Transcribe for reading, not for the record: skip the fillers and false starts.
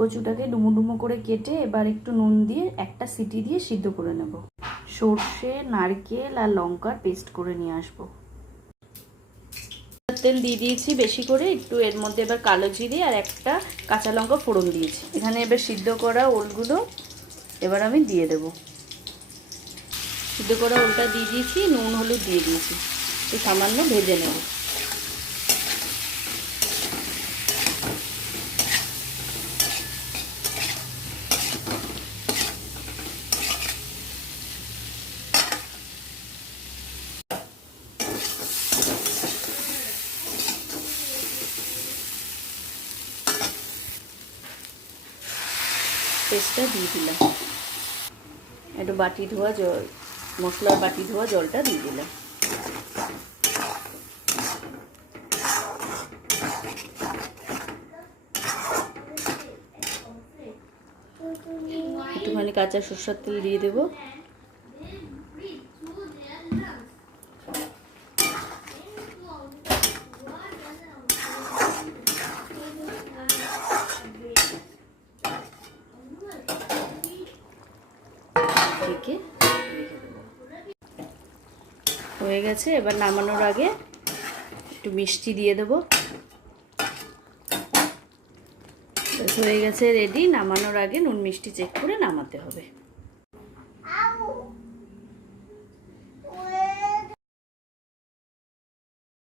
কচুটাকে ডুমো ডুমো করে কেটে এবার একটু নুন দিয়ে একটা সিটি দিয়ে সিদ্ধ করে নেব। সর্ষে, নারকেল আর লঙ্কার পেস্ট করে নিয়ে আসবো। তেল দিয়ে দিয়েছি বেশি করে, একটু এর মধ্যে এবার কালো জিরে আর একটা কাঁচা লঙ্কা ফোড়ন দিয়েছি। এখানে এবার সিদ্ধ করা ওলগুলো এবার আমি দিয়ে দেব। সিদ্ধ করা ওলটা দিয়ে দিয়েছি, নুন হলুদ দিয়ে দিয়েছি, একটু সামান্য ভেজে নেব। পেস্টটা দিয়ে দিলাম, একটু বাটি ধোয়া জল, মশলার বাটি ধোয়া জলটা দিয়ে দিলাম। একটুখানি কাঁচা সরষের তেল দিয়ে দেবো। হয়ে গেছে, এবার নামানোর আগে একটু মিষ্টি দিয়ে দেবো। হয়ে গেছে রেডি। নামানোর আগে নুন মিষ্টি চেক করে নামাতে হবে।